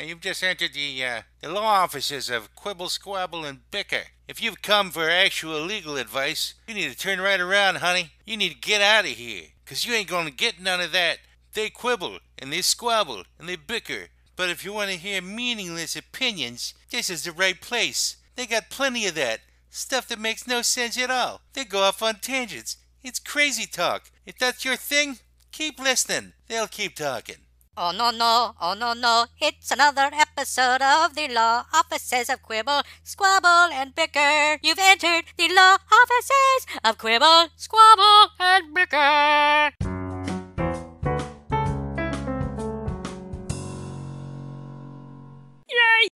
You've just entered the law offices of Quibble, Squabble, and Bicker. If you've come for actual legal advice, you need to turn right around, honey. You need to get out of here, 'cause you ain't gonna get none of that. They quibble, and they squabble, and they bicker. But if you want to hear meaningless opinions, this is the right place. They got plenty of that. Stuff that makes no sense at all. They go off on tangents. It's crazy talk. If that's your thing, keep listening. They'll keep talking. Oh no no, oh no no, it's another episode of the Law Offices of Quibble, Squabble, and Bicker. You've entered the Law Offices of Quibble, Squabble, and Bicker. Yay!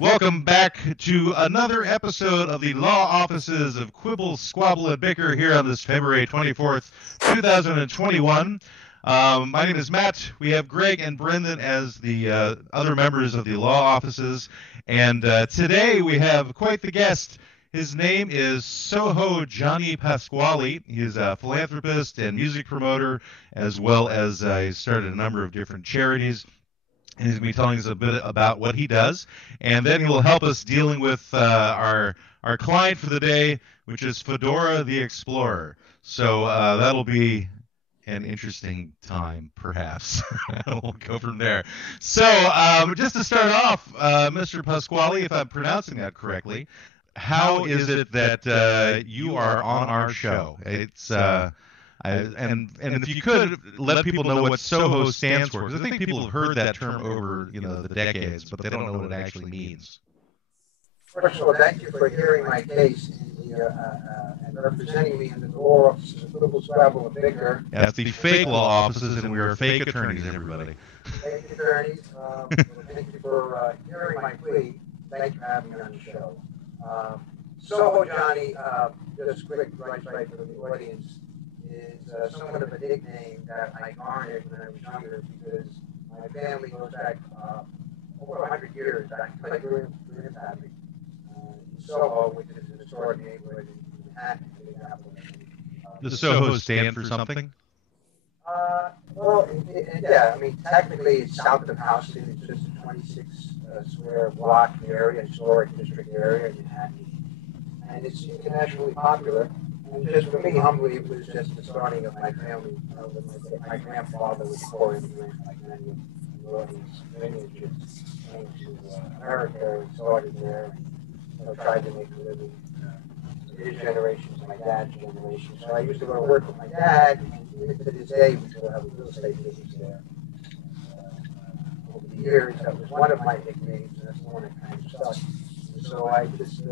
Welcome back to another episode of the Law Offices of Quibble, Squabble, and Bicker here on this February 24th, 2021. My name is Matt. We have Greg and Brendan as the other members of the law offices. And today we have quite the guest. His name is SohoJohnny Pasquale. He's a philanthropist and music promoter, as well as he's started a number of different charities. And he's going to be telling us a bit about what he does. And then he will help us dealing with our client for the day, which is Fedora The Explorer. So that'll be an interesting time, perhaps. We'll go from there. So, just to start off, Mr. Pasquale, if I'm pronouncing that correctly, how is it that you are on our show? It's and if you could let people know what SOHO stands for, because I think people have heard that term over the decades, but they don't know what it actually means. First of all, thank you for hearing my case and representing me in the law offices of Purple, Squabble, and Bicker. That's the fake law offices, and we are fake attorneys, everybody. Fake attorneys. Thank you for hearing my plea. Thank you for having me on the show. SohoJohnny, just quick, right for the audience, is somewhat of a nickname that I garnered when I was younger because my family goes back over 100 years. I grew in family. Soho, which is an historic neighborhood in Manhattan. Does Soho stand for something? Well, yeah, I mean, technically it's south of Houston. It's just a 26 square block area, historic district area in Manhattan. And it's internationally popular. And just for me, humbly, it was just the starting of my family. My grandfather was core immigrant, like many of the audience lineages, came to America and started there. Tried to make a living. His generation to my dad's generation. So I used to go to work with my dad, and even to this day, we still have a real estate business there. Over the years, that was one of my nicknames, and that's the one that kind of stuck. And so I just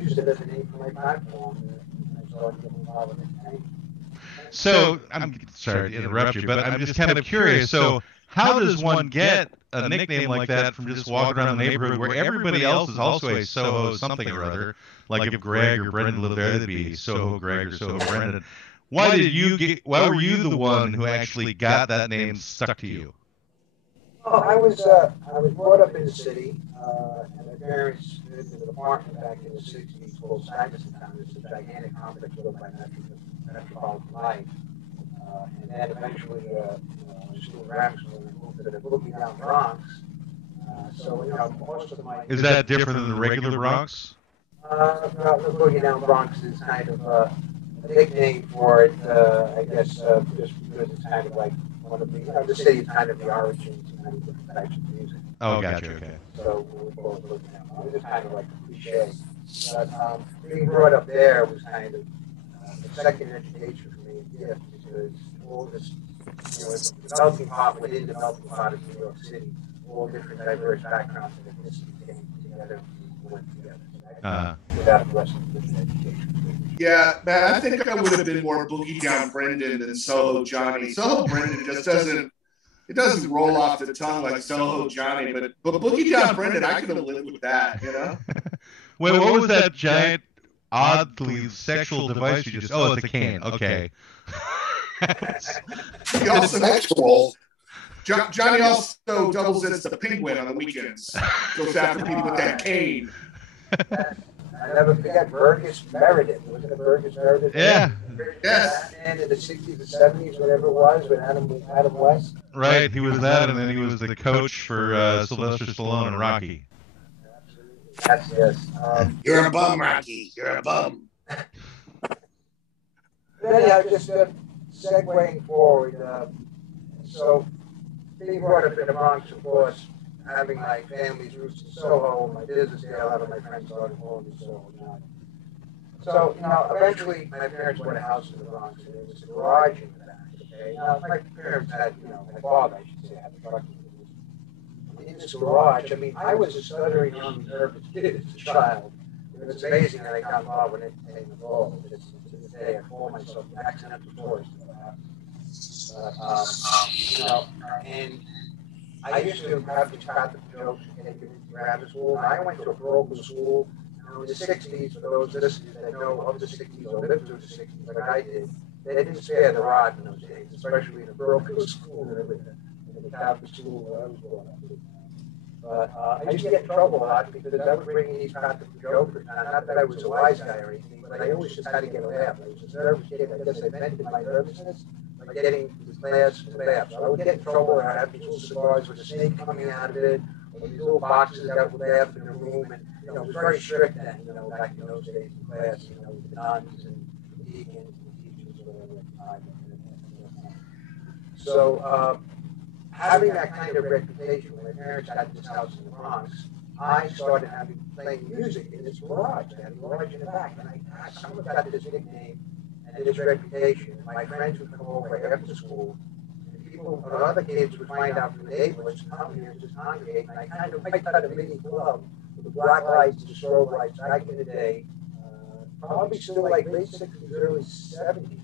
used it as a name for my platform, and I started getting involved with it. So, I'm sorry to interrupt you, but I'm just kind of curious. So, how does one get a nickname like that from just walking around the neighborhood where everybody else is also a Soho something or other? Like if Greg or Brendan lived there, it'd be Soho Greg or Soho Brendan. Why were you the one who actually got that name stuck to you? Oh, I was brought up in the city, and my parents lived in an apartment back in the 60s called Stuyvesant Town. It's a gigantic complex built by Metropolitan Life. And then eventually, school grammar school, and moved to the boogie down Bronx. So, most of my... Is that different than the regular Bronx? The boogie down Bronx is kind of a nickname for it, I guess, just because it's kind of like one of the city is kind of the origins of many different types of music. Oh, gotcha, okay. So we call it boogie down Bronx. It's kind of like a cliche. But being brought up there was kind of a second education for me, a gift, because all this, it's a melting pot within the melting pot of New York City, all different diverse backgrounds and ethnicities came together and went together. Without the rest of the education. Yeah, man, I think I would have been more Boogie Down Brendan than SohoJohnny. Soho Brendan just doesn't roll off the tongue like SohoJohnny, but Boogie Down Brendan, I could have lived with that, Wait, what was that giant, oddly sexual device you just... Oh, it's a cane. Okay. He also sexual. Johnny also doubles as the penguin on the weekends. Goes after people with that cane. I never forget Burgess Meredith. Wasn't it Burgess Meredith? Yeah. Yes. And in the 60s and 70s, whatever it was, with Adam West. Right, he was that, and then he was the coach for Sylvester Stallone and Rocky. Yes. You're a bum, Rocky. You're a bum. Anyhow, just segueing forward. So, being brought up in the Bronx, of course, having my family's roots in Soho, my business there, a lot of my friends started calling me Soho. So, eventually my parents bought a house in the Bronx, and there was a garage in the back. Okay, my parents had, my father, I should say, had a truck. In this garage, I mean, I was a stuttering, young, nervous kid as a child. It was amazing that I got involved with anything at all. To this day, I call myself an accidental tourist. And I used to have these practical jokes and take them to grammar school. And I went to a parochial school in the 60s, for those listeners that know of the 60s or lived through the 60s like I did. They didn't spare the rod in those days, especially in a parochial school in the Catholic school where I was brought up. But I used to get in trouble a lot because I was bringing these practical jokes. Not that I was a wise guy or anything, but I always just had to get a laugh. I was a nervous kid. I guess I vented my nervousness by getting the class to laugh. So I would get in trouble, and I'd have these little cigars with a snake coming out of it, or these little boxes that would laugh in the room. And, it was very strict then, back in those days in class, with the nuns and the deacons and the teachers or whatever at the time. So, having that kind of reputation, when my parents had this house in the Bronx, I started playing music in this garage. I had a garage in the back, and I someone got this nickname and this reputation. My friends would come over after school, and people or other kids would find out from the neighborhoods come here to congregate, and I kind of picked out a mini club with the black lights, the strobe lights back in the day. Probably still like late 60s, early 70s.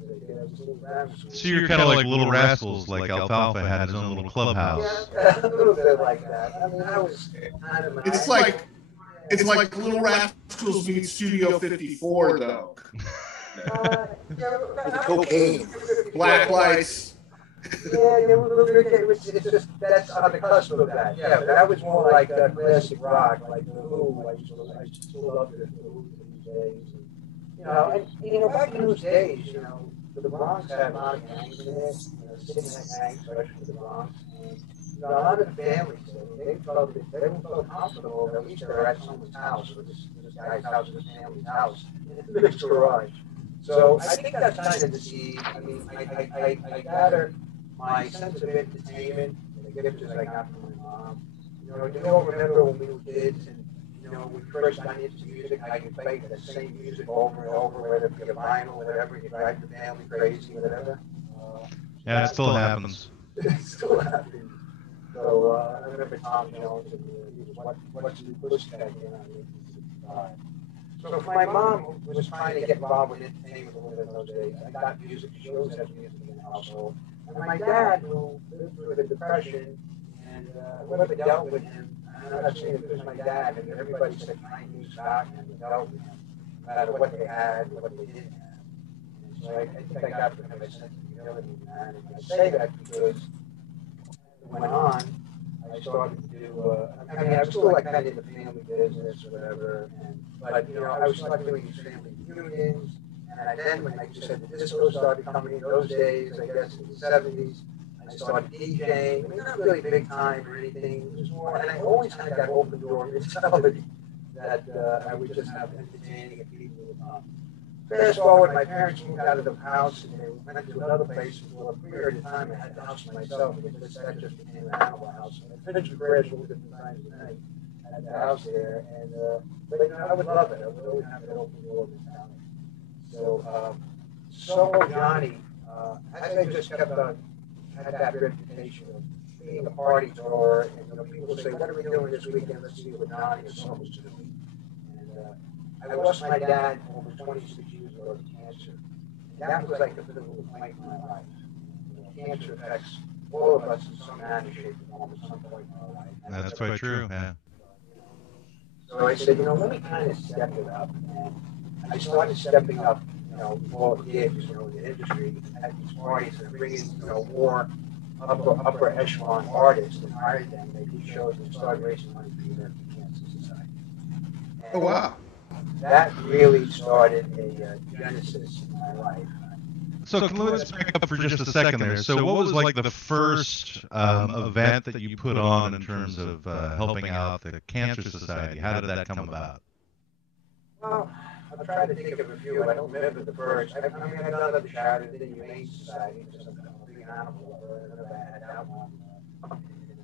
So you're kind of like Little Rascals, like Alfalfa had his own little clubhouse. Yeah, a little bit like that. I mean, I was kind of. It's like Little Rascals meets Studio 54, though. Cocaine. Black lights. It's just that's on the cusp of that. Yeah, but that was more like classic rock, like the Who. I used to love the Who these days. And back in those days, the Bronx had a lot of gangs in it, city gangs, especially the Bronx. And, a lot of the families, they felt comfortable, at least they were at someone's house, or this guy's house, this family's house, in this garage. So I think that's kind of the seed. I mean, I gather my sense of entertainment, and the gifts I got from my mom. Remember when we were kids, and when we first got into music, I could play the same music over and over, whether it be a vinyl, whatever, you drive the family crazy, whatever. Yeah, it still happens. It still happens. So I remember Tom Jones and what's the Pussycat, So my mom was trying to get involved with entertainment a little bit in those days. I got music shows as music in the household. And my dad, who lived through the Depression, and whoever dealt with him, I'm not saying it was my dad, and everybody said kind news back and dealt with him, no matter what they had or what they didn't have. And so I think I got from him a sense of humility in that. And I say that because went on, I started to do, I was still like kind of in the family business or whatever, but I was like doing these family reunions, and then when I just said the disco started coming in those days, I guess in the 70s, I started DJing. I mean, not really big time or anything, it was more, and I always had that open door mentality that I would just have entertaining and people would come. Fast forward, my parents moved out of the house and they went to another place. For a period of time, I had the house to myself because that just became an animal house. And I finished the prayers all different times of the night. I had the house there, and but I would love it. I would always have that open door mentality. So, SohoJohnny, as I just kept had that reputation of being a party tour, and people say, "What are we doing this weekend? Let's see what Johnny and Soho's doing." And I lost my dad over 26 years ago to cancer. And that was like the pivotal point in my life. Cancer affects all of us in some manner, shape, or form at some point in our life. And That's quite true, yeah. So I said, let me kind of step it up. And I started stepping up, all the gigs, in the industry, at these parties, and bringing, more upper echelon artists and hired them. They do shows and started raising money for the American Cancer Society. And oh, wow. that really started a genesis in my life. So let's back up for just a second there. So what was like the first event that you put on in terms of helping out the Cancer Society? How did that come about? Well, I'm trying to think of a few. I don't remember the first. I mean, I've done other charities, the Humane Society, which is a big animal lover. I had that one in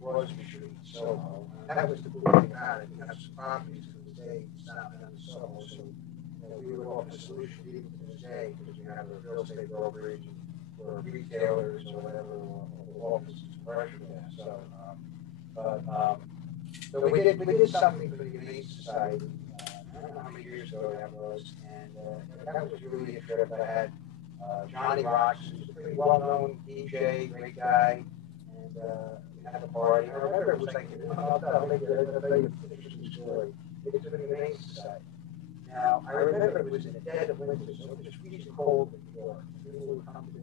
Broad Street, Soho. That was the cool thing about it. We have some properties to this day down in Soho, so we would offer a solution even to this day because we have a real estate brokerage for retailers or whatever, or offices commercial there. So we did something for the Humane Society. I don't know how many years ago that was, and that was really a trip. I had Johnny Rocks, who's a pretty well-known DJ, great guy, and we had a party. I remember it was like, I'll tell you an interesting story. It was for the Humane Society. Now, I remember it was in the dead of winter, so it was freezing cold in New York. People would come to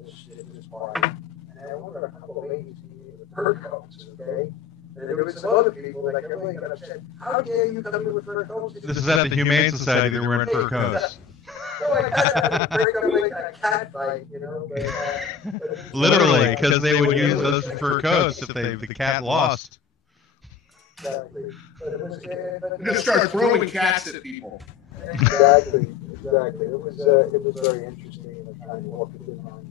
this party, and I remember a couple of ladies with fur coats, okay? And there was some other people that really got upset. How dare you come in with fur coats? This is at the Humane Society. They were wearing fur coats. So I kind of break up like a cat fight, you know. But literally, because they would use those fur coats if the cat lost. Exactly. But it was, You're gonna start throwing cats at people. Exactly. It was very interesting and kind of walked through the mind.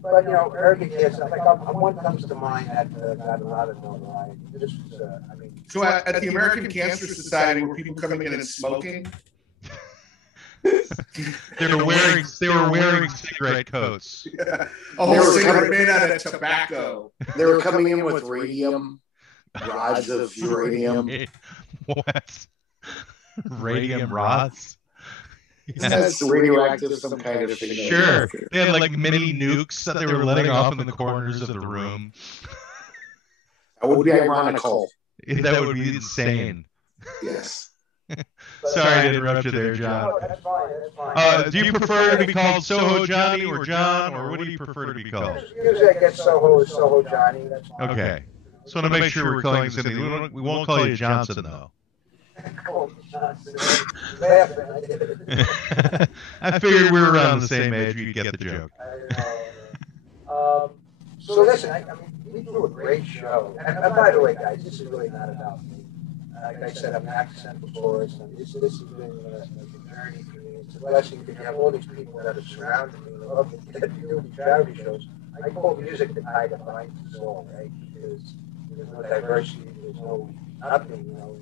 But you know, arrogant kids. Like one comes to mind that got a lot of notoriety. This was, I mean. So at the American Cancer Society, were people coming in and smoking? They were wearing cigarette coats. Yeah. A whole cigarette made out of tobacco. They were coming in with radium, rods of uranium. What? Radium rods? That's radioactive, some kind of thing. Sure. They had like mini nukes that they were letting off in the corners of the room. That would be ironical. That would be insane. Yes. Sorry to interrupt you there, John. No, that's fine. Do you prefer to be called SohoJohnny or John, or what do you prefer to be called? Usually I get SohoJohnny. That's fine. Okay. Just want to make sure we're calling you something. We won't call you Johnson, though. I figured we were around the same age. You'd get the joke. So listen, I mean, we do a great show. And by the way, guys, this is really not about me. Like I said, I'm an accent before, and this has been a journey for me. It's a blessing to have all these people that are surrounding me. I love to do these charity shows. I call music the tie that binds us all, right? Because there's no diversity, there's no nothing, you know.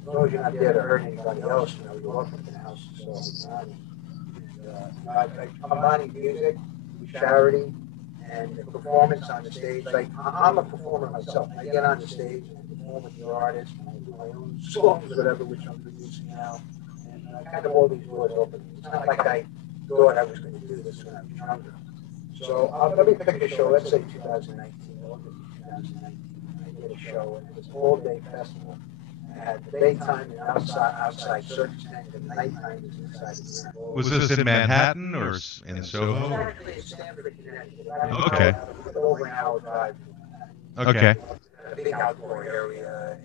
As long as you're not there to hurt anybody else, you know, you're welcome to the house. So, I combining music with charity and the performance on the stage. Like, I'm a performer myself. I get on the stage and I perform with the artist, and I do my own songs or whatever, which I'm producing now. And kind of all these doors open. It's not like I thought I was going to do this when I was younger. So let me pick a show. Let's say 2019. August 2019. I did a show, and it was an all-day festival. I had daytime and outside circus tent, and nighttime is inside the tent. Was this in Manhattan or in Soho? Actually, in Stamford, Connecticut. Okay. Over an hour drive. Okay. A big outdoor area.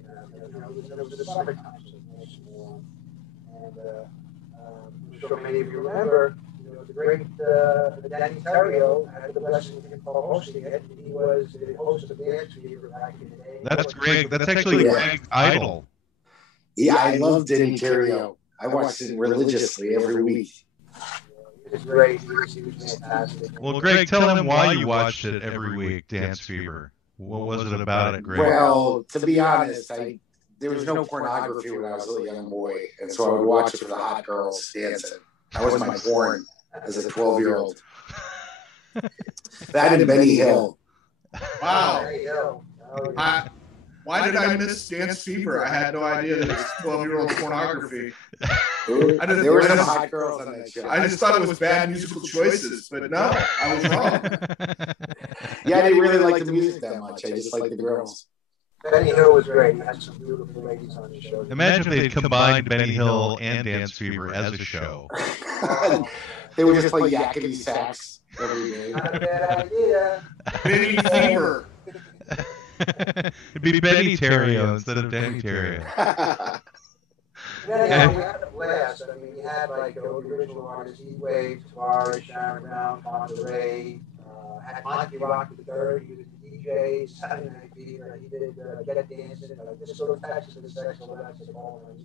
It was the summertime, so it was nice and warm. And so many of you remember, the great Danny Terrio had the blessing of him hosting it. He was the host of the Dance Fever back in the day. That's great. That's actually Greg's idol. Yeah, I love Danny Terrio. I watched it religiously every week. He was great. He was fantastic. Well, Greg, tell him why you watched it every week, Dance Fever. What was it about it, Greg? Well, to be honest, there was no pornography when I was a young boy, and so I would watch it for the hot girls dancing. That was my porn as a 12-year-old. That and Benny Hill. Wow. There you go. Why did I miss Dance Fever? I had no idea that it was 12-year-old pornography. There were some hot girls on that show. I just thought it was bad musical choices, but no, I was wrong. Yeah, I didn't really like the music that much. I just liked the girls. Benny Hill was great. He had some beautiful ladies on the show. Imagine if they'd combined Benny Hill and Dance Fever as a show. They would just play yakety sax every day. Not a bad idea. Benny Fever. It'd be Benny Terrio instead of Danny Terrio. Yeah, we had a blast. I mean, we had like the original artists, Heat Wave, Tavares, Sharon Brown, Monterey, had Monty Rock the Third. He was the DJ, Saturday Night Fever. He did Get Dancing, like this sort of Texas and Sex, all that's all.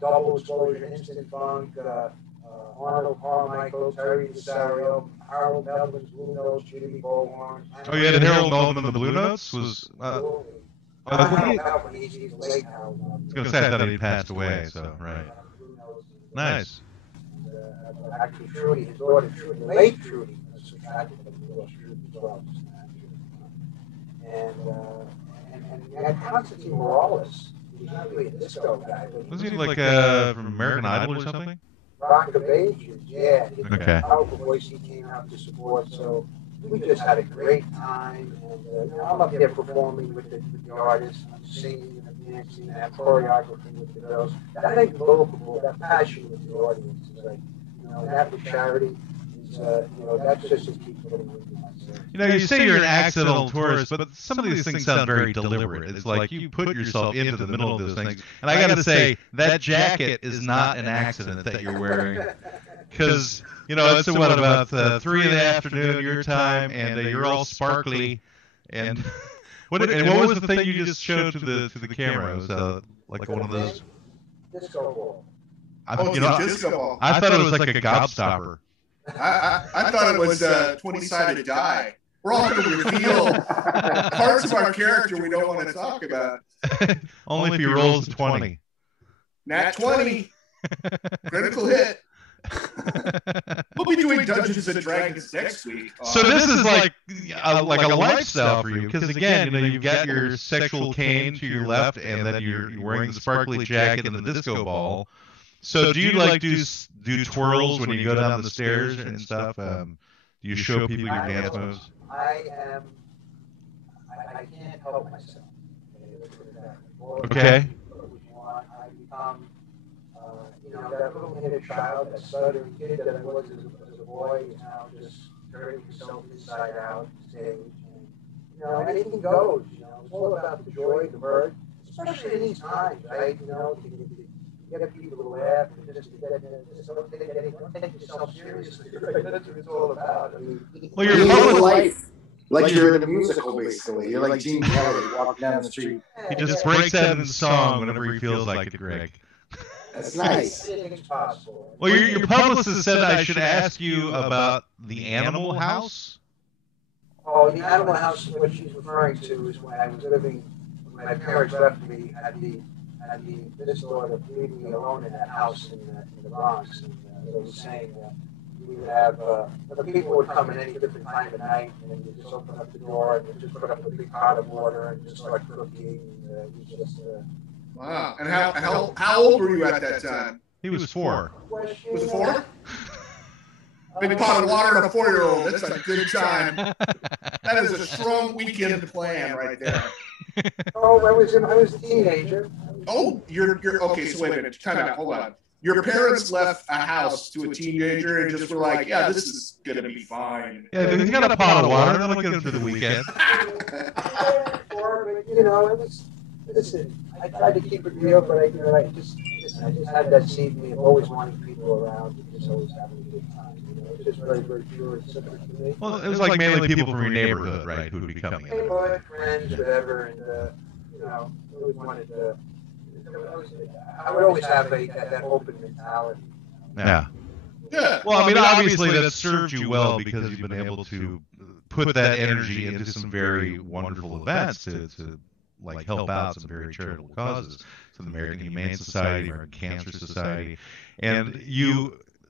Double Exposure, Instant Funk, Arnold Carmichael, Terry Rosario, Harold Melvin's Blue Notes, Jimmy Bullhorn. Oh, you had Harold Melvin and the Blue Notes? Was Harold Melvin, he's late Harold Melvin. I was going to say, I thought he passed away, so, right. Nice. Actually, Trudy, his daughter Trudy, late Trudy, was attracted to the Trudy as well. And we had Constantine Morales. He's not really a disco guy. Was he like from American Idol or something? Rock of Ages, yeah. Okay. Powerful voice he came out to support, so we just had a great time. And I'm up there performing with the artists, singing and dancing, and choreography with the girls. That ain't local, that passion with the audience is like, that with charity is, that's just to keep putting in. You say you're an accidental tourist, but some of these things sound very deliberate. It's like you put yourself into the middle of those things. And I got to say, that jacket is not an accident that you're wearing. Because, it's about 3 in the afternoon your time, and you're all sparkly. And what was the thing you just showed to the camera? It was like one of those... Disco ball. Disco ball. I thought it was like a gobstopper. I thought it was a 20-sided die. We're all going to reveal parts of our character we don't want to talk about. Only if he rolls a 20. Nat 20. Critical hit. We'll be doing Dungeons and Dragons next week. So this is like a lifestyle for you, because again, you've got your sexual cane to your left, and then you're wearing the sparkly jacket and the disco ball. So do you do twirls when you go down the stairs and stuff? Do you show people your dance moves? I can't help myself. Okay. I become, that little inner child, that stuttering kid that I was as a boy, is now just turning himself inside out, stage. And, anything goes, It's all about the joy, the mirth, especially in these times, right? You get people to laugh, and just don't take yourself seriously. That's what it's all about. Well, you live life like you're in a musical, basically. You're like Gene Kelly walking down the street. He just breaks out in the song whenever he feels like it, Greg. That's nice. Anything's possible. Well, your publicist said I should ask you about the Animal House. Oh, the Animal House, what she's referring to is when I was living, when my parents left me, had the misdemeanor of leaving me alone in that house in the Bronx. And they were saying that we would have, the people would come at any different time of night, and then you just open up the door and you just put up a big pot of water and just start cooking. Wow. And how old were you at that time? He was 4. Was it 4? Big pot of water and a 4-year-old. That's a good time. That is a strong weekend plan right there. Oh, I was a teenager. Oh, you're okay. So wait a minute. Time out. Hold on. Your parents left a house to a teenager and just were like, "Yeah, this is gonna be fine." Yeah, he's got a pot of water. That'll get him through the weekend. Listen, I tried to keep it real, but I just had that seed in me of always wanting people around and just always having a good time. It's just very, very pure and simple to me. Well, it was like mainly people from your neighborhood, right, who would be coming in. Neighborhood, friends, whatever, and I always wanted to. I would always have that open mentality. Yeah. Yeah. Well, I mean, obviously that served you well because you've been able to put that energy into some very wonderful events to like help out some very charitable causes. So the American Humane Society, American Cancer Society, and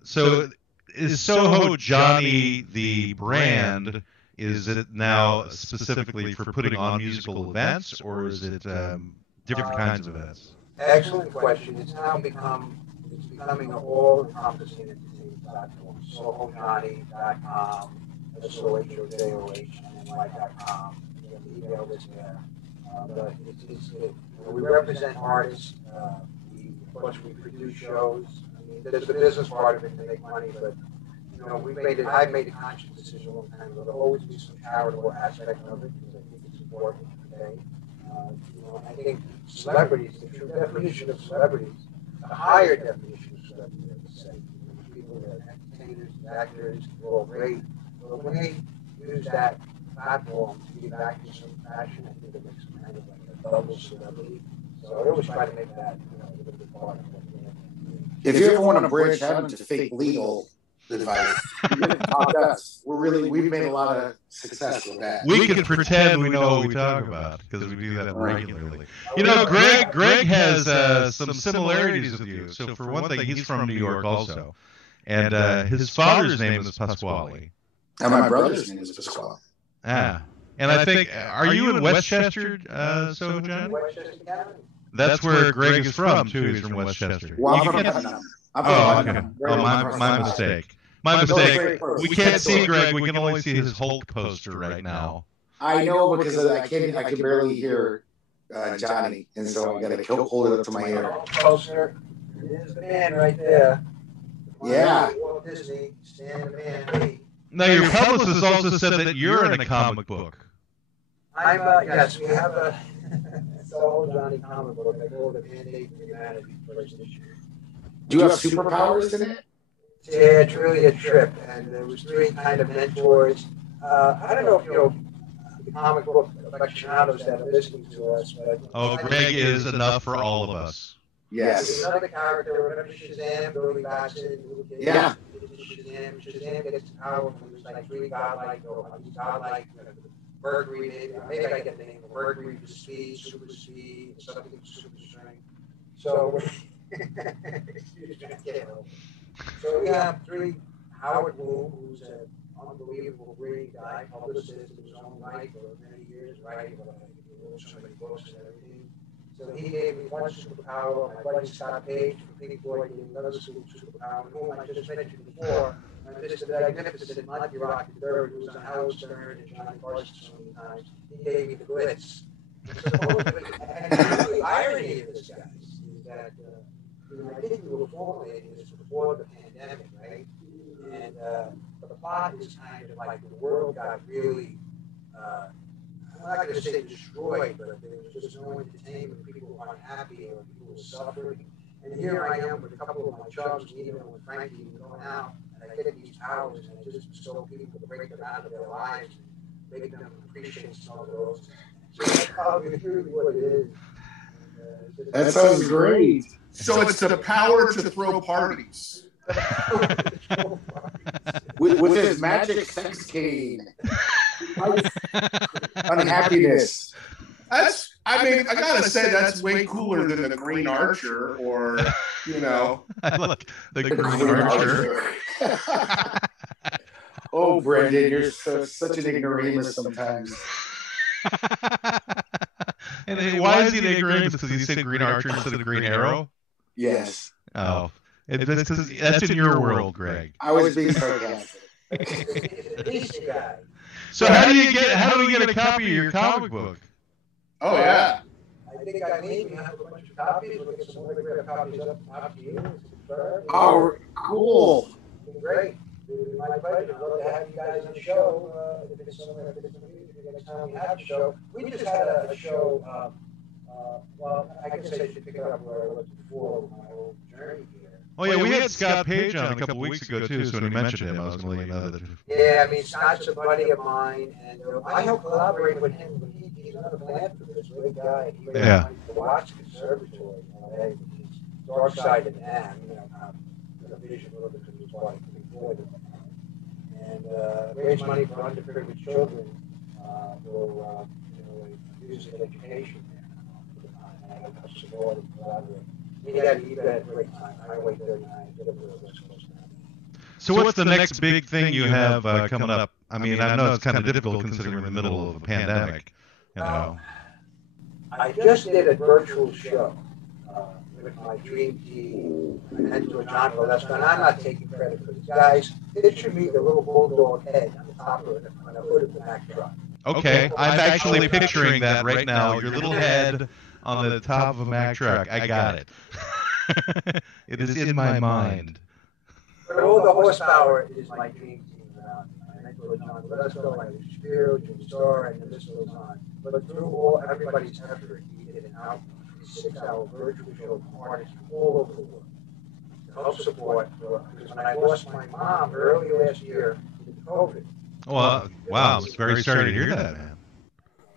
so is SohoJohnny the brand? Is it now specifically for putting on musical events, or is it different kinds of events? Excellent question. It's becoming an all-encompassing entertainment platform. SohoJohnny.com, SohoJohnny.com. The email list there. But we represent artists. Of course, we produce shows. I mean, there's the business part of it to make money, but I've made a conscious decision a long time ago to always be some charitable aspect of it because I think it's important today. I think celebrities, the true definition of celebrities, the higher definition of celebrity, I would say, people that are entertainers, actors, all great. But when they use that platform to give back in some fashion, I think it makes them kind of like a double celebrity. So I always try to make that a little bit part of what if you ever want to branch out into fake legal advice, talk to us. We've made a lot of success with that. We can pretend we know what we talk about because we do that regularly. Greg has some similarities with you. So for one thing, he's from New York also, and his father's name is Pasquale. And my brother's name is Pasquale. Ah, and I think, are you in Westchester, SohoJohnny? Westchester County. That's where Greg is from too. He's from Westchester. Well, I'm from Putnam. Okay. My mistake. My mistake. We can't see Greg. We can only see his Hulk poster right now. I know because I can barely hear Johnny, and so I got to hold it up to my ear. Poster. There's the man right there. Yeah. Walt Disney, Stan the Man. Now, your publicist also said that you're in a comic book. I'm, yes, we have a SohoJohnny comic book. I call it the Mandate for Humanity first issue. Do you have superpowers in it? Yeah, it's really a trip. And there was 3 kind of mentors. I don't know if you know the comic book aficionados that are listening to us, but Greg is enough for all of us. Yes. There's another character, remember Shazam, Billy Bassett, Yeah. Shazam gets power from this like 3 godlike Mercury, maybe I get the name of Mercury for speed, super speed, something super strength. So, so we have 3, Howard Bloom, who's an unbelievable brilliant guy, publicist in his own right for many years, writing so many books and everything. So he gave me 1 superpower. My buddy Scott Page from Pink Floyd gave me another superpower, whom I just mentioned before. Just the magnificent Monty Rock III, who was on Howard Stern and Johnny Carson so many times. He gave me the glitz. And the irony of this, guys, is that I think we were formulating this before the pandemic, right? And the plot is kind of like the world got really, I'm not going to say destroyed, but there was just no entertainment. People were unhappy or people were suffering. And here I am with a couple of my chums, even with Frankie, going out. And I get these powers, and I just bestow people to break them out of their lives and make them appreciate some of those. So that's probably really what it is. That sounds great. So it's the power to throw parties. with his magic sex cane. Unhappiness. I gotta say that's way cooler than the Green Archer or, I like the Green Archer. Oh, Brendan, you're such an ignoramus sometimes. And why is he an ignoramus? Because he said Green Archer instead of Green Arrow? Yes. Oh. That's in your world, Greg. I was being sarcastic. So how do we get a copy of your comic book? Oh, yeah. I think I maybe have a bunch of copies. We'll get some more copies up to you. Oh, cool. Great. My pleasure. I'd love to have you guys on the show. If it's somewhere, if it's the next time we have a show. We just had a show. Well, I guess I should pick it up where I was before my whole journey here. Oh, yeah, we had Scott Page on a couple weeks ago, too, so when you mentioned him, I was going to let you know that. Yeah, I mean, Scott's a buddy of mine, and I helped collaborate with him. He's another philanthropist, great guy. He raised money for the Watch Conservatory, his dark side of man, a vision a little bit because he was part of Pink Floyd. And raised money for underprivileged children for music education. And I helped support and collaborate. He had a great time. Highway 39, So what's the next big thing you have coming up? I mean, I know it's kind of difficult considering we're in the middle of a pandemic. I just did a virtual show with my dream team, mentor John Valesco, and I'm not taking credit for this. Guys, picture me the little bulldog head on the top of the hood of the Mack truck. Okay, I'm actually picturing that right now. Your little head on the top of a Mack truck. I got it. It is in my mind. But all the horsepower is my dream team around me. My mentor John Valesco, my spiritual star, and the list goes on. but through all everybody's effort, we did an out 6-hour virtual show for artists all over the world to help support. Because when I lost my mom early last year with COVID. Well, wow, it's very sorry to hear that, man.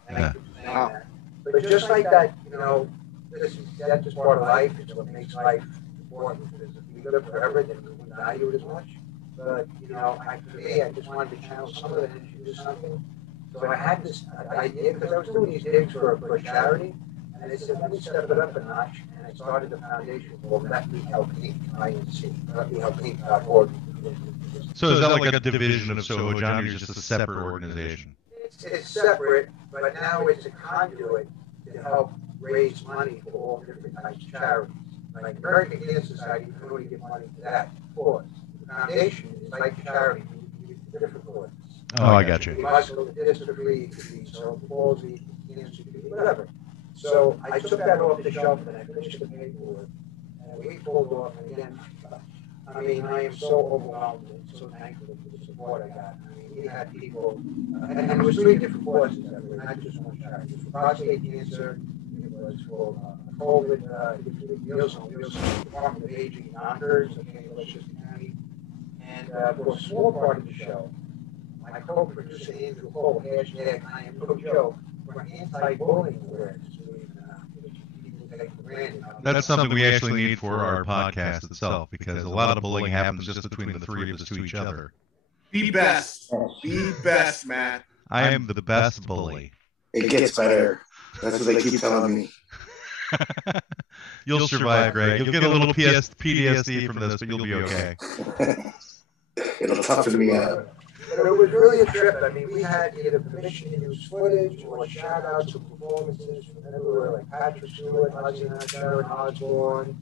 Thank you for saying that. But just like that, you know, that's just part of life. It's what makes life important. Because if we live forever, then we wouldn't value it as much. But, you know, for me, I just wanted to channel some of that energy into something. So I had this idea, because I was doing these gigs for a charity, and I said, let me step it up a notch. And I started the foundation called Let Me Help Inc. INC, LetMeHelpInc.org. So is that like a division of SohoJohnny, or just a separate organization? It's separate, but now it's a conduit to help raise money for all different types of charities. Like American Cancer Society, you can only give money to that cause. The foundation is like a charity, you give to different causes. Oh, I got you. Muscular dystrophy, it could be cerebral palsy, cancer, it could be whatever. So I took that off the shelf and I finished the paperwork, and we pulled off. And again, I mean, I am so overwhelmed and so thankful for the support I got. I mean, we had people, and it was 3 different causes that were not just one charity. It was for prostate cancer, it was for COVID, Meals on Wheels, Department of Aging, Yonkers, okay, Westchester County. And for a small part of the show, my co-producer Andrew Cole, hashtag I am no joke, for anti-bullying awareness. That's something we actually need for our podcast itself, because a lot of bullying happens just between the 3 of us to each other. Be best. Be best, Matt. I am the best bully. It gets better. That's what they keep telling me. You'll survive, Greg. You'll get a little PTSD from this, but you'll be okay. It'll toughen me out. But it was really a trip. I mean, we had either permission to use footage or shout outs to performances from everywhere, like Patrick Stewart, Ozzy Osbourne, Osbourne,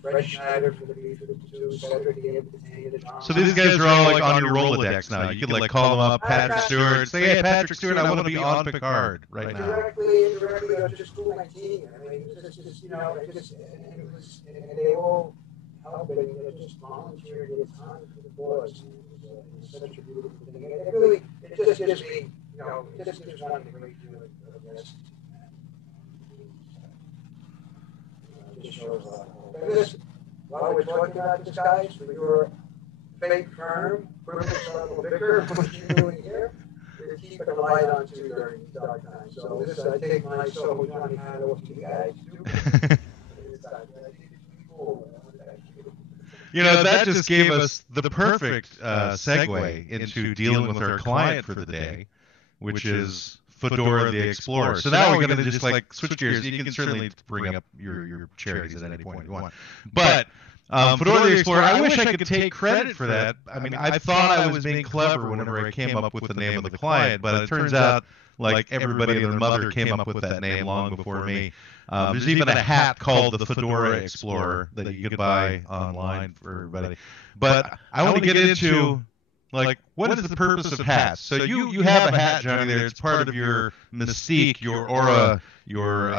Fred Schneider from the B-52, Cedric the Entertainer. So these guys are all like on your Rolodex now. You could like call them up, Patrick Stewart, say, hey, Patrick Stewart, I want to be on Picard right now. Directly, indirectly, or just through my team. I mean, just you know, and they all helped it, and just volunteered their time for the cause. It's such a beautiful thing. It really, it just gives me, you know, it just gives one the great deal of this. It just shows a lot. And listen, while we're talking about this, guys, for your fake firm, Purple Bicker, what you're doing here, we're keeping the light on too during these dark times. So this, I take my SohoJohnny hat off to you guys too. You know, that just gave us the perfect segue into dealing with our client for the day, which is Fedora the Explorer. So now we're going to just like switch gears. You can certainly bring up your charities at any point you want. But Fedora the Explorer, I wish I could take credit for that. I mean, I thought I was being clever whenever I came up with the name of the client, but it turns out like everybody and their mother came up with that name long before me. There's even a hat called the Fedora Explorer that you can buy online for everybody. But I want to get into, like, what is the purpose of hats? So you have a hat, Johnny, there. It's part of your mystique, your aura, your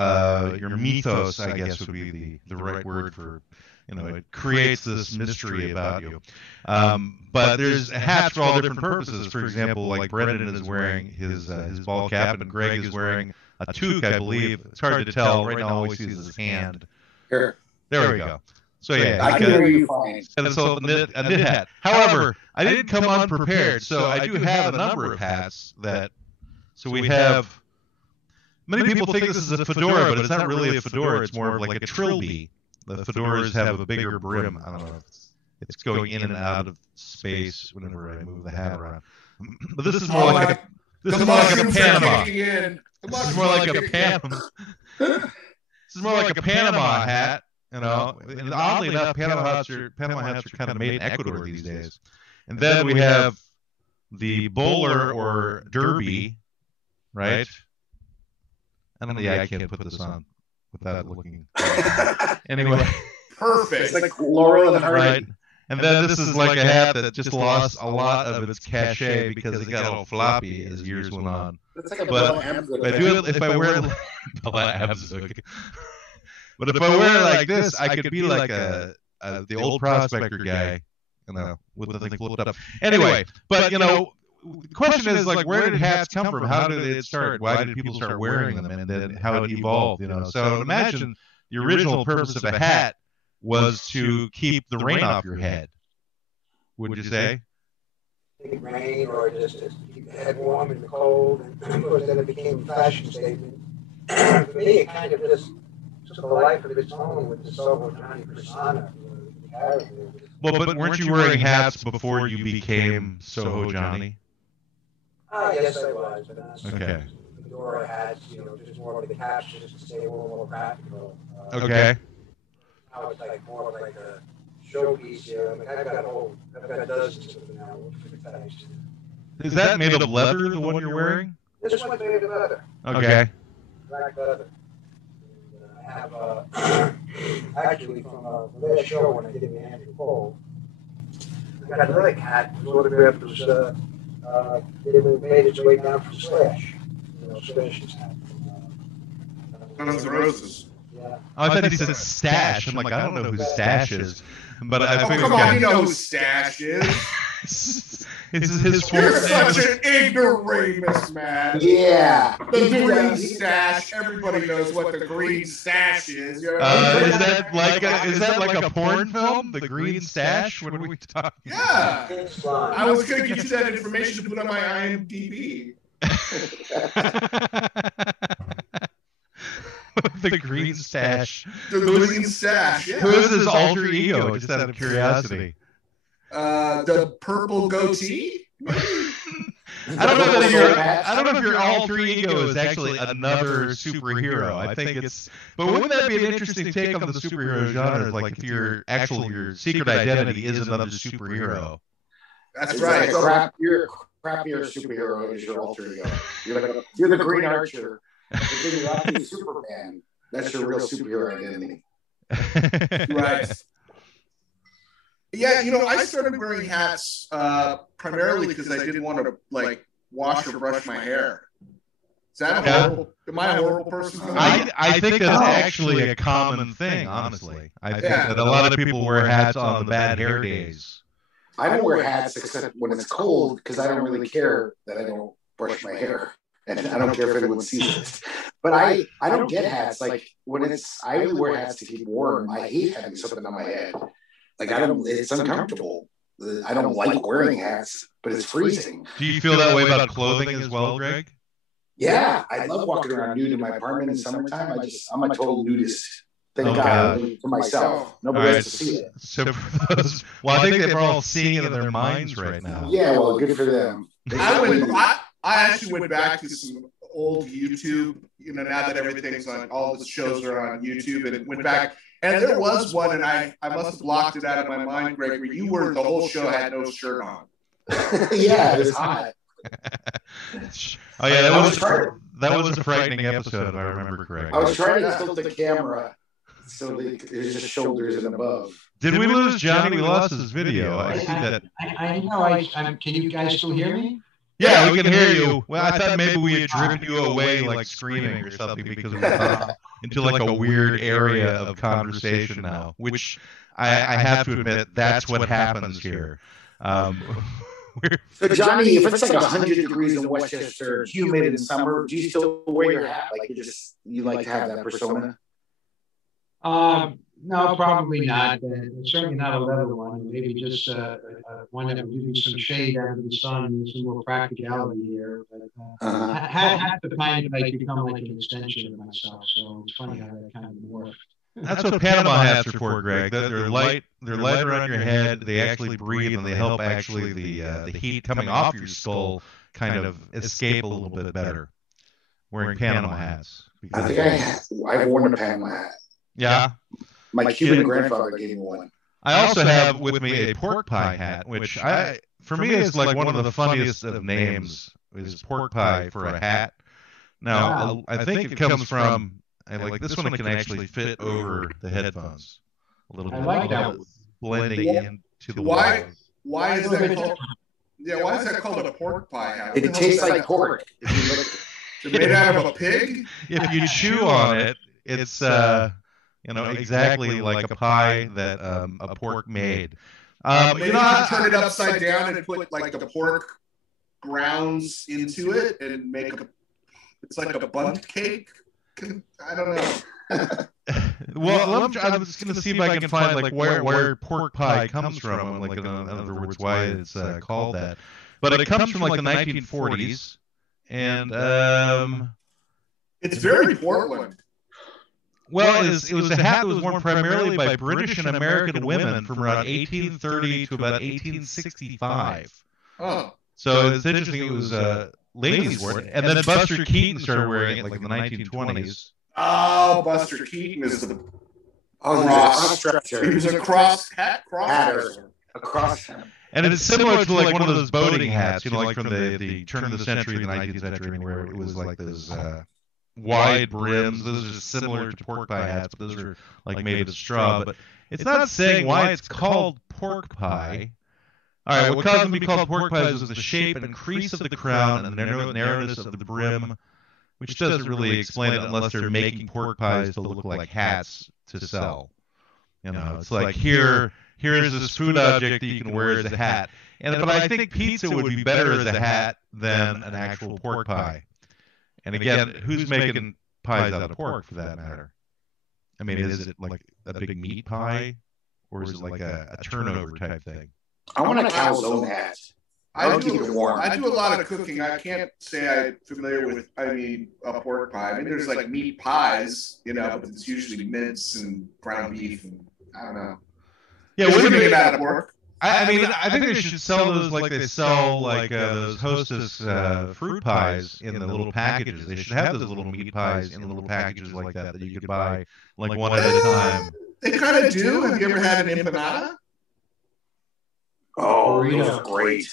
mythos, I guess would be the right word for, you know, it creates this mystery about you. But there's hats for all different purposes. For example, like Brendan is wearing his ball cap, and Greg is wearing a toque, I believe. It's hard to tell. Right now, all we see is his hand. Here. There we go. So yeah, I can hear you fine. And so a knit hat. However, I didn't come unprepared, so I do have a number of hats that. So we have. Many people think this is a fedora, but it's not really a fedora. It's more of like a trilby. The fedoras have a bigger brim. I don't know if it's going in and out of space whenever I move the hat around. But this is more like a Panama. This is more like a Panama. This is more like a Panama hat, you know. And oddly enough, Panama hats are kind of made in Ecuador these days. And then we have the bowler or derby, right? I don't know. Yeah, I can't put this on without looking. Anyway, Perfect. It's like Laurel and Hardy. right. And then this is like a hat that just lost a lot of its cachet because it got all floppy as years went on. It's like a But if I wear it, but if I wear it like this, I could be like the old prospector guy, you know, with the thing flipped up. Anyway, but you know, the question is, like, where did hats come from? How did it start? Why did people start wearing them? And then how it evolved, So imagine the original purpose of a hat was to keep the rain off your head. Would you say? Rain, or just to keep the head warm in the cold, and of course then it became a fashion statement. For me, it kind of just took a life of its own with the SohoJohnny persona. Well, but weren't you wearing hats before you became SohoJohnny? Yes, I was. But okay. Fedora hats, just more like the caps, just to stay a little more practical. Okay. Now it's like more like a showpiece here. I mean, I've got dozens of them now. Is that made of leather, the one you're wearing? This one's made of leather. Okay. Black leather. And I have, actually, from the last show when I did the Andrew Cole, I got another cat whose autograph was, it made its way down from Slash. Slash's hat. Guns N' Roses. Yeah. Oh, I thought he said Stash. I'm like, I don't know who Stash is. But I figured, come on, you know who Stash is. It's his You're such an ignoramus, man. Yeah. The green stash. Everybody knows what the green stash is. Is that like a porn film? The Green Stash? What are we talking? Yeah. It's fun. I was going to get you that information to put on my IMDb. The Green Stash. The Green Stash. Yeah. Who is his alter ego? Just out of curiosity. The Purple Goatee. I don't know if your alter ego is actually another superhero. I think it's, but wouldn't that be an interesting take on the superhero genre? Like if your secret identity is another superhero. That's right. You're a crappier superhero is your alter ego. You're the Green Archer. You're not Superman. That's your real superhero identity. Right. Yeah, I started wearing hats primarily because I didn't want to wash or brush my hair. Is that horrible? Am I a horrible person? I think that's actually a common thing, honestly. I think that a lot of people wear hats on the bad hair days. I don't wear hats except when it's cold because I don't really care that I don't brush my hair. And I don't care if anyone sees it. But I don't get hats. Like I only wear hats to keep warm. I hate having something on my head. It's uncomfortable. I don't like wearing hats, but it's freezing. Do you feel that way about clothing as well, Greg? Yeah, I love walking around nude in my apartment in summertime. I'm a total nudist. Thank God for myself. Nobody has to see it. So for those, I think they're all seeing it in their minds right now. Yeah, well, good for them. I actually went back to some old YouTube, now that everything's on, all the shows are on YouTube, and it went back. And there was one, and I must have blocked it out of my mind, Greg, where you were, the whole show had no shirt on. Yeah, it was hot. Oh, yeah, that was a frightening episode, if I remember correctly. I was trying to tilt the camera so it was just shoulders and above. Did we lose Johnny? We lost his video. I see that. I know. Can you guys still hear me? Yeah, we can hear you. Well, I thought maybe we had driven you away, like screaming or something, because we got into like a weird area of conversation now, which I have to admit, that's what happens here. So, Johnny, if it's like 100 degrees in Westchester, humid in summer, do you still wear your hat? Like you like to have that persona? No, probably not. Certainly not a leather one. Maybe just one that would give you some shade out of the sun and some more practicality here. But hat the kind that I become like an extension of myself. So it's funny how that kind of morphed. That's what Panama hats are for, Greg. They're lighter on your head. They actually breathe, and they help actually the heat coming off your skull kind of escape a little bit better. Wearing Panama hats. I think I've worn a Panama hat. Yeah. My Cuban grandfather gave me one. I also have with me a pork pie hat, which for me is like one of the funniest of names is pork pie for a hat. Now, I think it comes from, like this one can actually fit over the headphones a little bit. I like that. Blending into the why is that called? Yeah, why is that called a pork pie hat? It tastes like pork. Is it made out of a pig? If you chew on it, it's exactly like a pie that a pork made. Maybe you turn it upside down and put like the pork grounds into it and make it's like a bundt cake. I don't know. Well, I'm just going to see if I can find like where pork pie comes from, like in other words, why it's called that. But it comes from like the 1940s, and it's very Portland. Well, it was a hat that was worn primarily by British and American women from around 1830 to about 1865. Oh, so it's interesting. It was ladies wore it, and then Buster Keaton started wearing it like in the 1920s. Oh, Buster Keaton is the cross-dresser. He was a hatter. A cross hat. And it's similar to like one of those boating hats, like from the turn of the century, the 19th century, where it was like those wide brims. Those are similar to pork pie hats, but those are like made of straw. But it's not saying why it's called pork pie. All right, what caused them to be called pork pies was the shape and crease of the crown and the narrowness of the brim, which doesn't really explain it unless they're making pork pies to look like hats to sell. It's like here's this food object that you can wear as a hat. But I think pizza would be better as a hat than an actual pork pie. And again, who's making pies out of pork for that matter? I mean, is it like a big meat pie, or is it like a turnover type thing? I want a calzone hat. I do a lot of cooking. I can't say I'm familiar with, a pork pie. I mean, there's like meat pies, but it's usually mince and ground beef, and I don't know. Yeah, we're going to get out of pork. I think they should sell those like they sell like those Hostess fruit pies in the little packages. They should have those little meat pies in the little packages like that you could buy like one at a time. They kind of do. Have you ever had an empanada? Oh, those are great.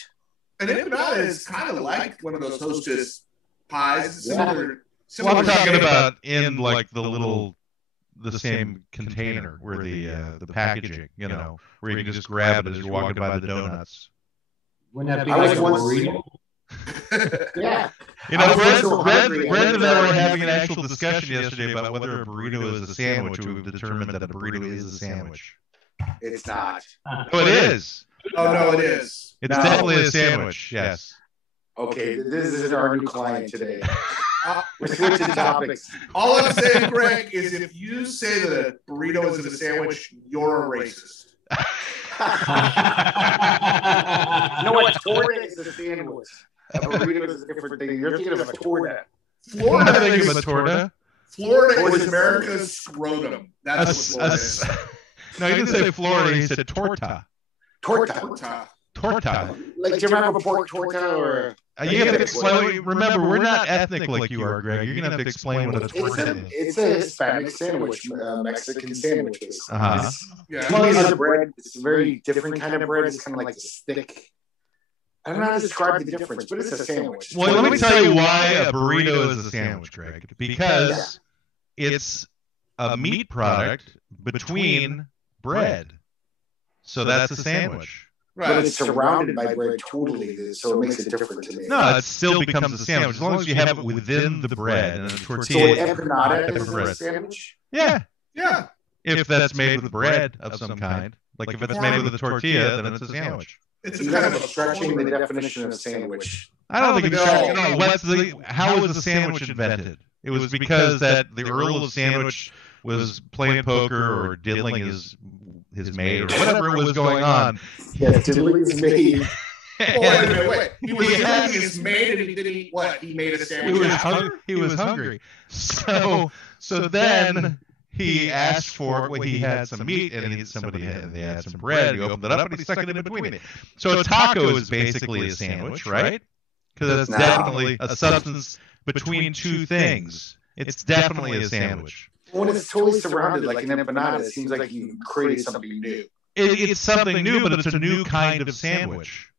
An empanada is kind of like one of those Hostess pies. Similar. Well, I'm talking about in like the same container where the packaging, where you can just grab it as you're walking by the donuts. Wouldn't that be like a burrito? Yeah. Brent and I were having an actual discussion yesterday about whether a burrito is a sandwich. We've determined that a burrito is a sandwich. It's not. Oh, it is. Oh, no, it is. It's definitely a sandwich, yes. Okay, this is our new client today. We're switching topics. All I'm saying, Greg, is if you say that a burrito isn't a sandwich, you're a racist. You know what? Torta is a sandwich. A burrito is a different thing. You're thinking of a torta. Florida is a America's scrotum. That's what Florida is. No, he didn't say Florida. He said torta. Torta. Like, do you remember pork torta or? You have to explain. Remember, we're not ethnic like you are, Greg. You're gonna have to explain what a torta is. It's a Hispanic sandwich, Mexican sandwich. Yeah. Bread. It's a very different kind of bread. It's kind of like this thick. I don't know how to describe the difference, but it's a sandwich. Well, let me tell you why a burrito is a sandwich, Greg. Because it's a meat product between bread. So that's a sandwich. Right. But it's surrounded by bread totally, so it makes it different to me. No, it still becomes a sandwich as long as you have it within the bread and a tortilla. So an empanada is a sandwich? Yeah. Yeah. If that's made with bread of some kind. Like if it's made with a tortilla, then it's a sandwich. It's you kind of stretching the definition of sandwich. I don't think it's stretching. How was the sandwich invented? It was because that the Earl of Sandwich was playing poker or diddling his maid or whatever it was going on. Yeah, diddling his maid. Wait. He was diddling his maid, and he made a sandwich. He was hungry. So then he asked for he had some meat and they had some bread. He opened it up and he stuck it in between it. So a taco is basically a sandwich, right? Because it's definitely a substance between two things. It's definitely a sandwich. When it's totally surrounded like an empanada, it seems like you created something new. It's something new, but it's a new kind of sandwich.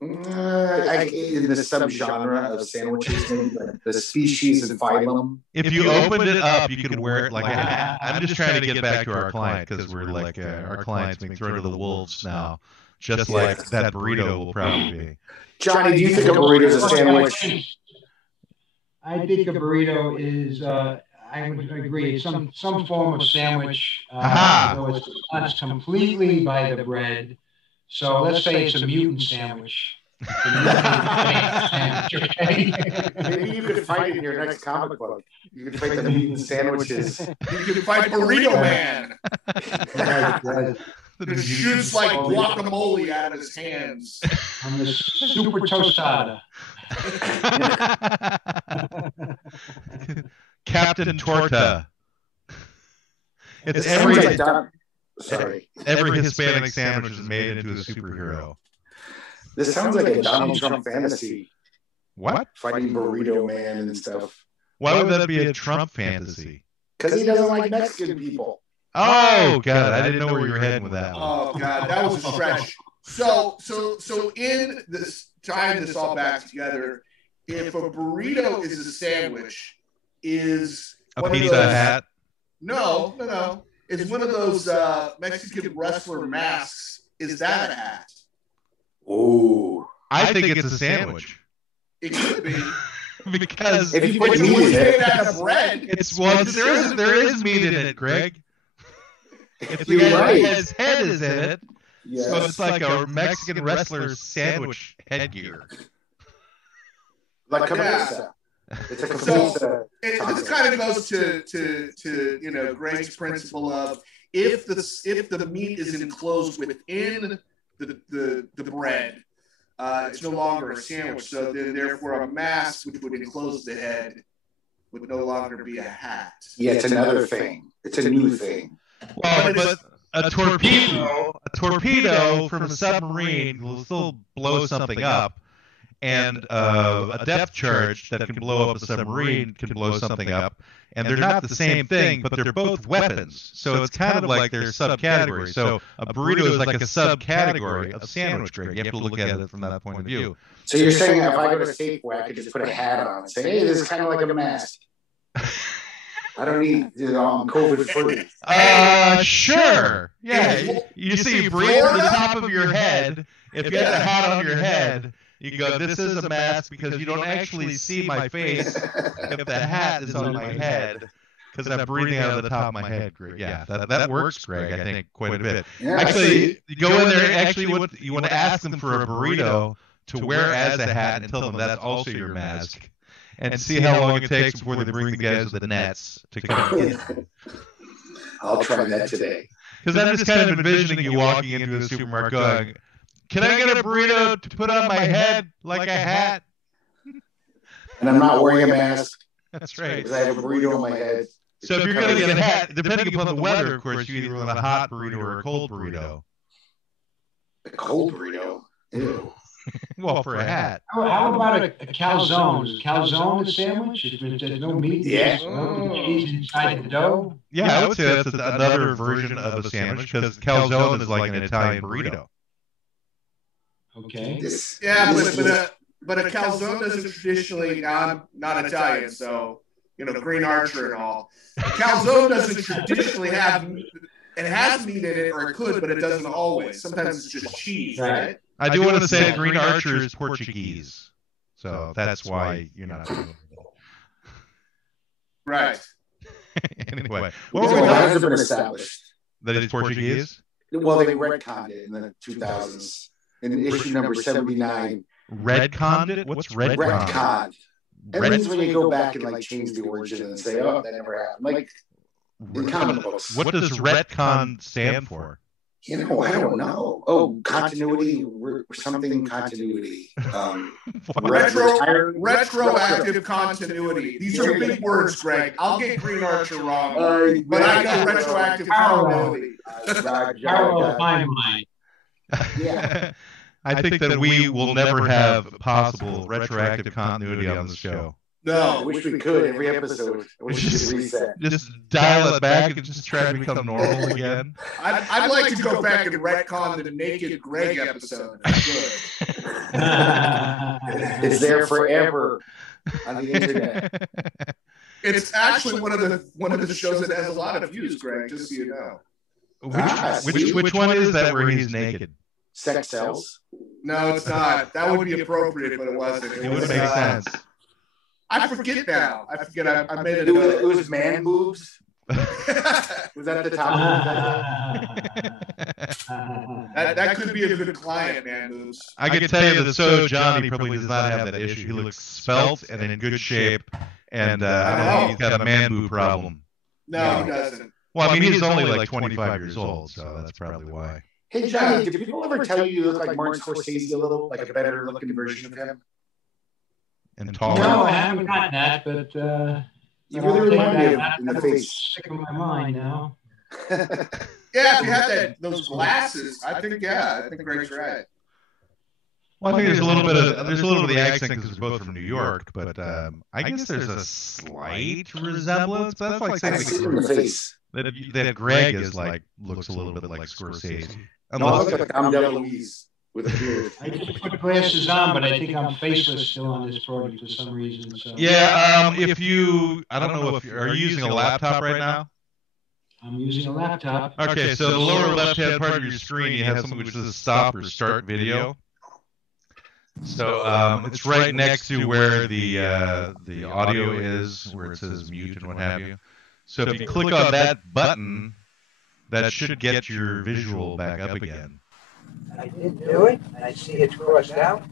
In the subgenre of sandwiches, maybe like the species and phylum. If you opened it up, you could wear it like a hat. I'm just trying to get back to our client because we're like our client's being thrown to the wolves now, just like that burrito will probably be. Johnny, do you think a burrito is a sandwich? I think a burrito is. I would agree. Some form of sandwich. Though it's not completely by the bread. So let's say it's a mutant sandwich. Maybe you could fight in your next comic book. You could fight the meat and sandwiches. You could fight Burrito Man. It shoots like guacamole out of his hands. I'm the super tostada. Captain Torta. It's every Hispanic sandwich is made into a superhero. This sounds like a Donald Trump fantasy. What? Fighting Burrito Man and stuff. Why would that be a Trump fantasy? Because he doesn't like Mexican people. Oh God, I didn't know where you were heading with that one. Oh God, that was a stretch. So in this, tying this all back together, if a burrito is a sandwich, is a pizza hat? No. Is one of those Mexican wrestler masks? Is that a hat? Oh, I think it's a sandwich. It could be. Because if you put it's meat in made it, out of bread. There is meat in it, Greg. It's the guy's head is in it. Yes. So it's like a Mexican wrestler sandwich headgear. Like cabeza. It's a cabeza. So this kind of goes to Greg's principle of if the meat is enclosed within the bread, it's no longer a sandwich. So then therefore a mask which would enclose the head would no longer be a hat. Yeah, it's another thing. It's a new thing. Well, but a torpedo from a submarine will still blow something up, and a depth charge that can blow up a submarine can blow something up, and they're not the same thing, but they're both weapons. So it's kind of like they're subcategories. So a burrito is like a subcategory of sandwich, Greg. You have to look at it from that point of view. So you're saying if I go to Safeway, I could just put a hat on and say, hey, this is kind of like a mask. I don't need COVID free. Sure. Yeah. You see, you breathe on the top of your head. If you have a hat on your head, you go, this is a mask because you don't actually see my face if the hat is on my head because I'm breathing out of the top of my head, Greg. Yeah, that works, Greg, I think, quite a bit. Yeah, actually, you go in there, actually, you want to ask them for a burrito to wear as a hat and tell them that's also your mask. And see how long it takes before they bring the guys with the nets to come in. I'll try that today. Because I'm just kind of envisioning you walking into a supermarket going, can I get a burrito to put on my head like a hat? And I'm not wearing a mask. That's right. Because I have a burrito on my head. So if you're going to get a hat, depending upon the weather, of course, you either want a hot burrito or a cold burrito. A cold burrito? Ew. Well, for a hat. How about a calzone? Is calzone a sandwich? There's no meat. Yeah. No cheese inside the dough. Yeah, I would say that's another version of a sandwich because calzone is like an Italian burrito. Okay. But a calzone isn't traditionally. I'm not Italian, so Green Archer and all. Calzone doesn't traditionally have. It has meat in it, or it could, but it doesn't always. Sometimes it's just cheese, right? I do want to say that Green Archer is Portuguese, so that's why you're not. Right. Anyway, what were we been established? That it's Portuguese? Well, they retconned it in the 2000s in issue number 79. Retconned it? What's retconned? Retconned. That means when you go back and change the origin and say, "Oh, that never happened." Like in comic books. What does retcon stand for? I don't know. Oh, continuity or something continuity. Retroactive continuity. These are big words, Greg. I'll get Green Archer wrong, but I know retroactive continuity. Timeline. Yeah. I think that we will never have possible retroactive continuity on the show. No, I wish we could every episode. I wish we could reset. Just dial it back and just try to become normal again. I'd like to go back and retcon the Naked Greg episode. It's there forever on the internet. It's actually one of the shows that has a lot of views, Greg. Just so you know. Which one is that where he's naked? Sex sells. No, it's not. That would be appropriate, but it wasn't. It would make sense. I forget now. I made it. It was man boobs. Was that the top? That could be a good client, man. Moves. I can tell you that SohoJohnny probably does not have that issue. He looks svelte and in good shape, and I don't think he's got a man boob problem. No, he doesn't. Well, I mean, he's only like 25 years old, so that's probably why. Hey, Johnny, do people ever tell you look like Martin Scorsese a little, like a better looking version of him? And taller. No, I haven't gotten that, but You really remind me of in the that's face. sick of my mind now. Yeah, if you had those glasses, I think Greg's right. Well, I think there's a little bit of the accent because we're both from New York, but I guess there's a slight resemblance. But that's like I see it in the face. that Greg is like looks a little bit like Scorsese. No, I look like I'm DeLuise with a beard. I just put glasses on, but I think I'm faceless still on this project for some reason. So Yeah, if you, I don't know if are you using a laptop right now? I'm using a laptop. Okay, so the lower left-hand part of your screen, you have something which says stop or start video. So it's right next to where the audio is, where it says mute and what have you. So if you click on that button, that should get your visual back up again. I did do it, and I see it's crossed out,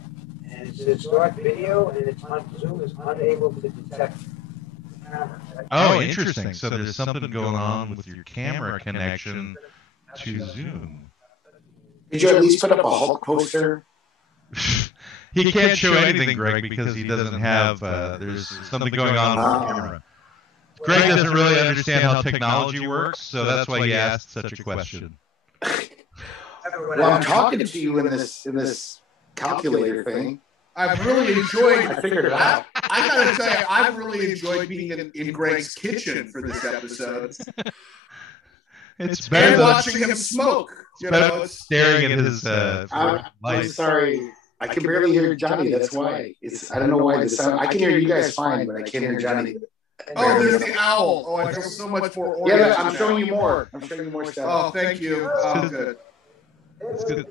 and it says start video, and it's on Zoom is unable to detect the camera. Oh, interesting. So there's something going on with your camera connection to Zoom. Did you at least put up a Hulk poster? He can't show anything, Greg, because he doesn't have, there's something going on with the camera. Greg doesn't really understand how technology works, so that's why he asked such a question. Well, I'm talking to you in this calculator thing. I've really enjoyed. I figured it out. I gotta tell you, I've really enjoyed being in Greg's kitchen for this episode. It's better And than watching him smoke. You know, it's, staring at his I'm lights. sorry. I can barely hear Johnny. That's why. I don't know why the sound. I can hear you guys fine, but I can't hear Johnny. oh, there's the owl. Oh, I feel so much more Yeah, oriented. I'm showing you more. I'm showing you more stuff. Oh, thank you. Oh, good. It's good.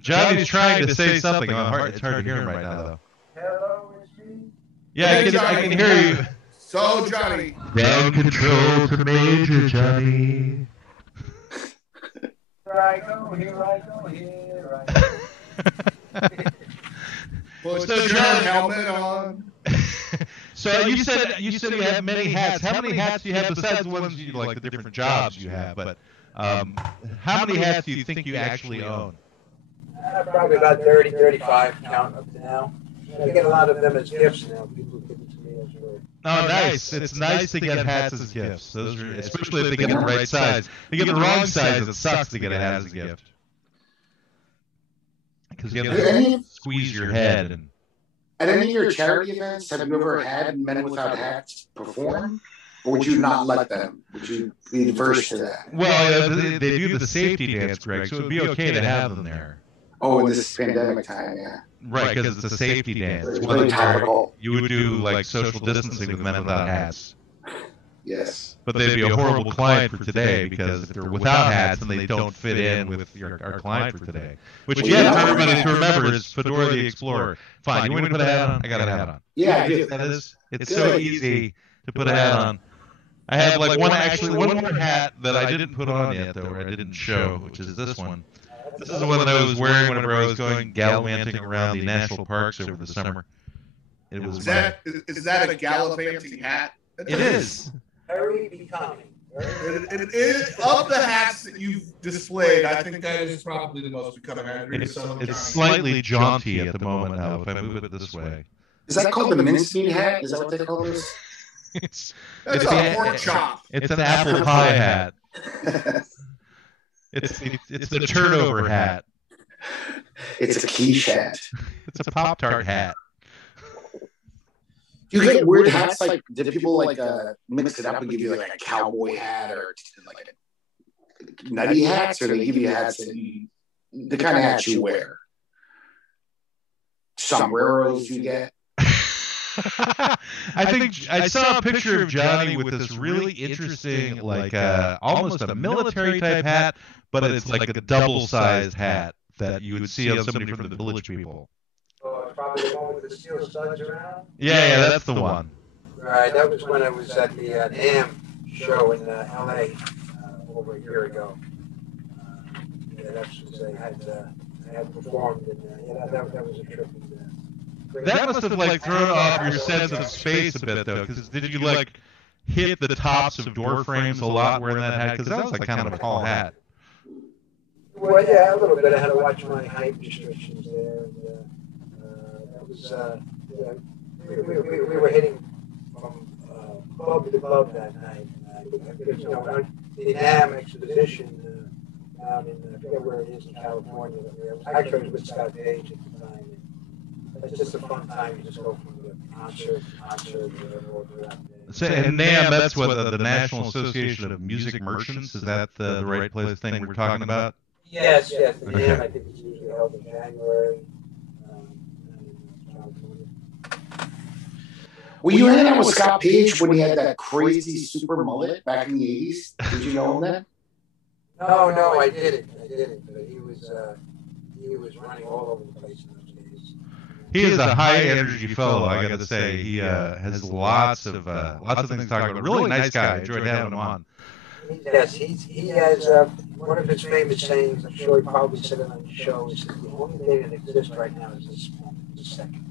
Johnny's trying to say something. It's hard to hear him right now, though. Hello, it's me. Yeah, I can hear you. So, Johnny. Ground control to Major Johnny. Here I go, here I go, here I go. Put your helmet on. So you said you have many hats. How many hats do you have besides the ones you like, the different jobs you have? But how many hats do you think you actually own? Probably about 30, 35 count up to now. I get a lot of them as gifts now. People give them to me as well. Oh, nice! It's nice to get hats as gifts. Those are, especially if they get the right size. If you get the wrong size, it sucks to get a hat as a gift. Because you have to squeeze your head. And At any of your charity events, have you ever had Men Without Hats perform? Or would you not let them? Would you be averse to that? well, they do the safety dance, Greg, so it would be okay to have them there. Oh, in this pandemic time, yeah. Right, because it's a safety dance. It's One really where topical. you would do like social distancing with men without hats. Yes. But they'd be a horrible client for today because if they're without hats, then they don't fit in with our client for today. Which, Well, yeah, yeah. for everybody to remember is Fedora the Explorer. Fine, you want me to put a hat on? I got a hat on. Yeah, I do. That is, it's so easy to put a hat on. I have like one more hat that I didn't put on yet, though, or I didn't show, which is this one. This is the one that I was wearing whenever I was going gallivanting around the national parks over the summer. It was Is that a gallivanting hat? It is. Very becoming. It is of the hats that you've displayed. I think that is probably the most becoming. I agree with some of It's slightly jaunty at the moment now. If I move it this way, Is that called the mincemeat hat? Is that what they call this? it's That's a pork chop. It's an apple pie hat. It's the turnover hat. It's a quiche hat. It's a Pop-Tart hat. You get weird hats like, did people like mix it up and give you like a cowboy hat or like nutty hats, or they give you hats that the kind of hats you wear? Sombreros you get? I think I saw a picture of Johnny with this really interesting, like almost a military type hat, but it's like a double-sized hat that you would see on somebody from the Village People. Oh, it's probably the one with the steel studs around. Yeah, that's the one. Right, that was when I was at the NAM show in L.A. Over a year ago. I had performed, and that was a trip. That must have like thrown off your sense of space a bit, though. Because did you like hit the tops of door frames a lot wearing that hat? Because that was like kind of a tall hat. Well, yeah, a little bit. I had to watch my height restrictions there. And, that was, we were hitting from club to club that night. Because, the NAMM exposition down in, I forget where it is in California. Actually, it was with Scott Page at the time. And it's just a fun time. You just go from the concert to whatever. So, and NAMM, that's what the National Association of Music Merchants. Is that the right place thing we're talking about? Yes. The NAMM, I think, is usually held in January. Were you hanging out with Scott Page when he had that crazy super mullet back in the 80s? Did you know him then? No, I didn't. But he was running all over the place in those days. He is a high energy fellow, I got to say. He has lots of things to talk about. Really nice guy. I enjoyed having him on. Yes, he has one of his famous sayings. I'm sure he probably said it on the show. He said, "The only day that exists right now is this moment, this second."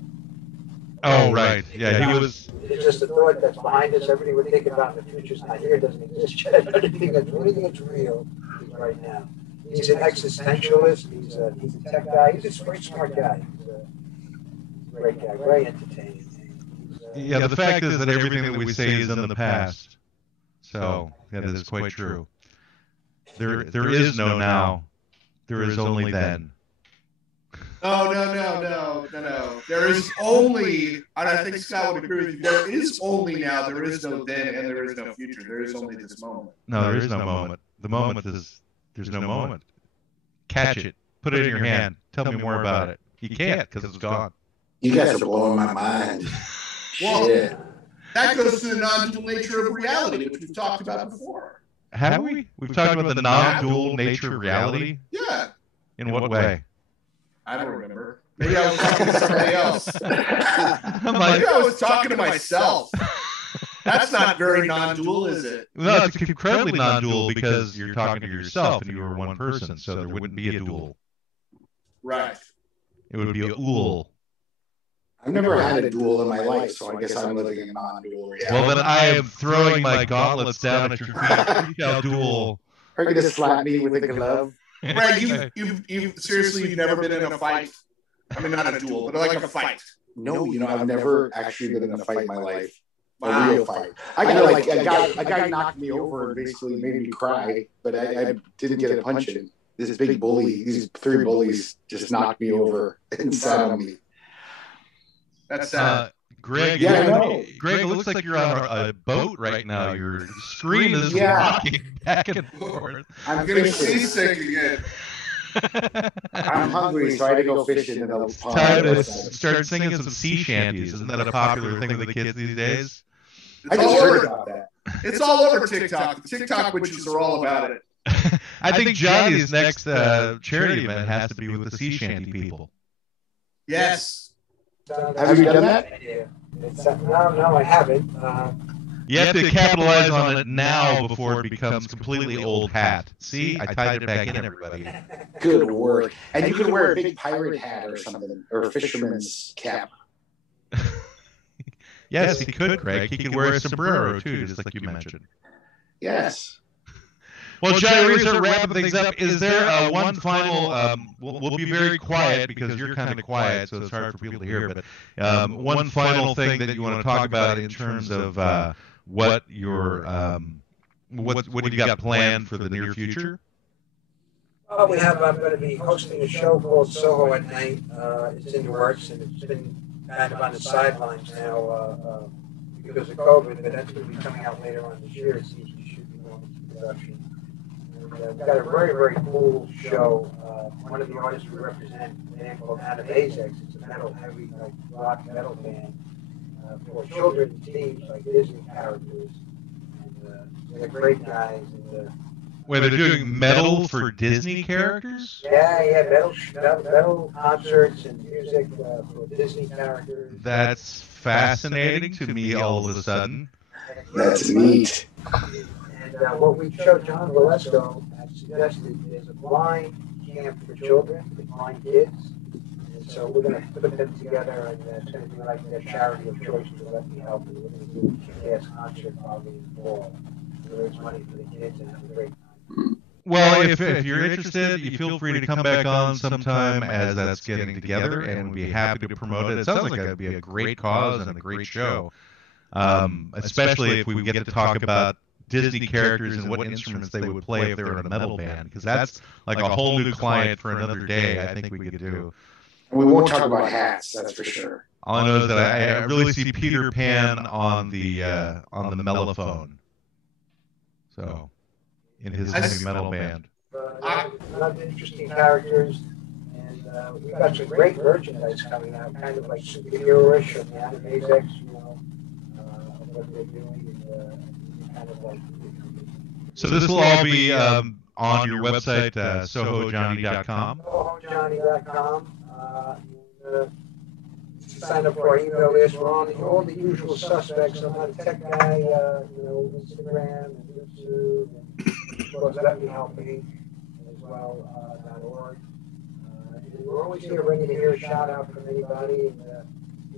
Oh, right. Yeah, he was. It's just a thought that's behind us. Everything we think about in the future is not here. It doesn't exist yet. Anything that's real is right now. He's an existentialist. He's a tech guy. He's a very smart guy. He's a great guy. Very entertaining. Yeah, the fact is that everything that we say is in the past. So that is quite true. There is no now. There is only then. No. There is only, and I think Scott would agree with you, there is only now, there is no then, and there is no future. There is only this moment. No, there is no moment. The moment is, there's no moment. Catch it. Put it in your hand. Tell me more about it. You can't because it's gone. You guys are blowing my mind. Well, that goes to the non-dual nature of reality, which we've talked about before. Have we? We've talked about the non-dual nature of reality? Yeah. In what way? I don't remember. Maybe I was talking to somebody else. Maybe I was talking to myself. That's not very non-dual, is it? No, it's incredibly non-dual because you're talking to yourself and you are one person, so there wouldn't be a dual. Right. It would be a ool. I've never had a duel in my life, so I guess I'm living in a non-dual reality. Well, then I am throwing my gauntlets down at your feet. You shall duel. Are you going to slap me with a glove? Right, you've seriously, you've never been in a fight? I mean, not a duel, but like a fight. No, I've never actually been in a fight in my life. Wow. A real fight. I got a guy knocked me over and basically made me cry, but I didn't get a punch in. This big bully, these 3 bullies just knocked me over and sat on me. That's sad. Greg, Greg, it looks like you're on a boat right now. Your screen is rocking back and forth. I'm getting seasick again. I'm hungry, so I had to go fishing in the pond. Time to start singing some sea shanties. Isn't that a popular thing with the kids these days? I just heard about that. It's all over TikTok. The TikTok witches are all about it. I think Johnny's next charity event has to be with the sea shanty people. Yes. Have you done that? No, I haven't. You have to capitalize on it now before it becomes completely old hat. See, I tied it back in, everybody. Good work. And you could wear a big pirate hat or something, or a fisherman's cap. Yes, he could, Greg. He could wear a sombrero, too, just like you mentioned. Yes. Well, Johnny, we start wrapping things up. Is there one final, we'll be very quiet because you're kind of quiet, so it's hard for people to hear, but one final thing that you want to talk about in terms of what your, what you got planned for the near future? Well, I'm going to be hosting a show called Soho at Night. It's in the works, and it's been kind of on the sidelines now because of COVID, but that's going to be coming out later on this year. It seems we should be going into production. We've got a very, very cool show. One of the artists we represent, a band called Adam Azex. It's a metal, heavy, like rock metal band for children and teens, like Disney characters. And they're great guys. And, wait, they're doing metal for Disney characters? Yeah, metal concerts and music for Disney characters. That's fascinating to me all of a sudden. That's neat. And what we showed John Valesco had suggested is a blind camp for children, for blind kids. And so we're going to put them together, and it's going to be like their charity of choice to let me help. And we're going to do a kick-ass concert probably in the fall to raise money for the kids and have a great time. Well, if you're interested, you feel free to come back on sometime as that's getting together, and we'd be happy to promote it. It sounds like it'd be a great cause and a great show, especially if we get to talk about Disney characters and what instruments they would play if they were in a metal band, because that's like a whole new client for another day. I think we could do. And we won't talk about hats, that's for sure. All I know is that I really see Peter Pan on the mellophone. So. In his heavy metal band. A lot of interesting characters, and we've got some great merchandise coming out, kind of like superhero-ish or the Animax, what they're doing, and kind of like. So this will all be on your website, SohoJohnny.com. SohoJohnny.com. Sign up for our email list. We're on all the usual suspects. I'm not a tech guy, Instagram and YouTube. Let me help me as well, .org. And we're always here ready to hear a shout out from anybody.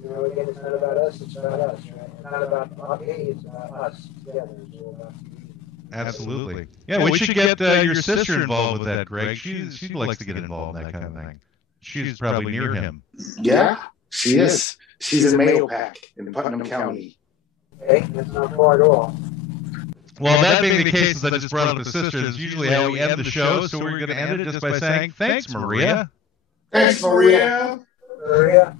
And, again, it's not about us, it's about us, right? It's not about me, it's about us together. It's all about you. Absolutely. Yeah, we should get your sister involved with that, Greg. She likes to get involved in that kind of thing. She's probably near him. Yeah, she is. She's in Mahopac in Putnam County. Okay, that's not far at all. Well, that being the case, since I just brought up the sister, is usually how we end the show, so we're going to end it just by saying, thanks, Maria. Thanks, Maria. Maria.